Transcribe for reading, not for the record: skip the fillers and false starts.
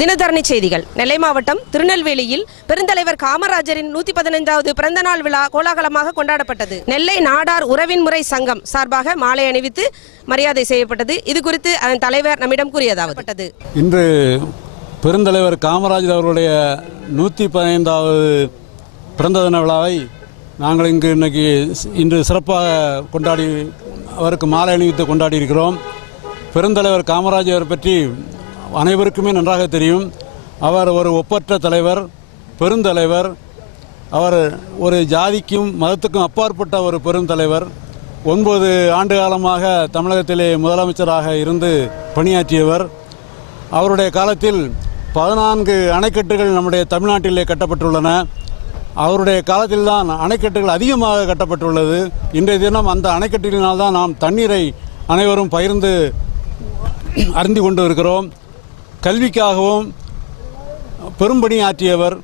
தினதரணி செய்திகள். நெல்லை மாவட்டம் திருநெல்வேலியில் பெருந்தலைவர் காமராஜரின் 115வது பிறந்த நாள் விழா கோலாகலமாக கொண்டாடப்பட்டது. நெல்லை நாடார் உறவின் முறை சங்கம் சார்பாக மாலை அணிவித்து மரியாதை செய்யப்பட்டது. இது குறித்து அதன் தலைவர் நம்மிடம் கூறியதாவது, இன்று பெருந்தலைவர் காமராஜர் அவருடைய 115வது பிறந்த தின விழாவை நாங்கள் இன்று சிறப்பாக கொண்டாடி அவருக்கு மாலை அணிவித்து கொண்டாடி இருக்கிறோம். பெருந்தலைவர் காமராஜர் பற்றி அனைவருக்குமே நன்றாக தெரியும். அவர் ஒரு ஒப்பற்ற தலைவர், பெருந்தலைவர். அவர் ஒரு ஜாதிக்கும் மதத்துக்கும் அப்பாற்பட்ட ஒரு பெருந்தலைவர். 9 ஆண்டு காலமாக தமிழகத்திலே முதலமைச்சராக இருந்து பணியாற்றியவர். அவருடைய காலத்தில் 14 அணைக்கட்டுகள் நம்முடைய தமிழ்நாட்டிலே கட்டப்பட்டுள்ளன. அவருடைய காலத்தில்தான் அணைக்கட்டுகள் அதிகமாக கட்டப்பட்டுள்ளது. இன்றைய தினம் அந்த அணைக்கட்டுகளினால்தான் நாம் தண்ணீரை அனைவரும் பகிர்ந்து அருந்தி கொண்டு இருக்கிறோம். கல்விக்காகவும் பெரும்பணி ஆற்றியவர்.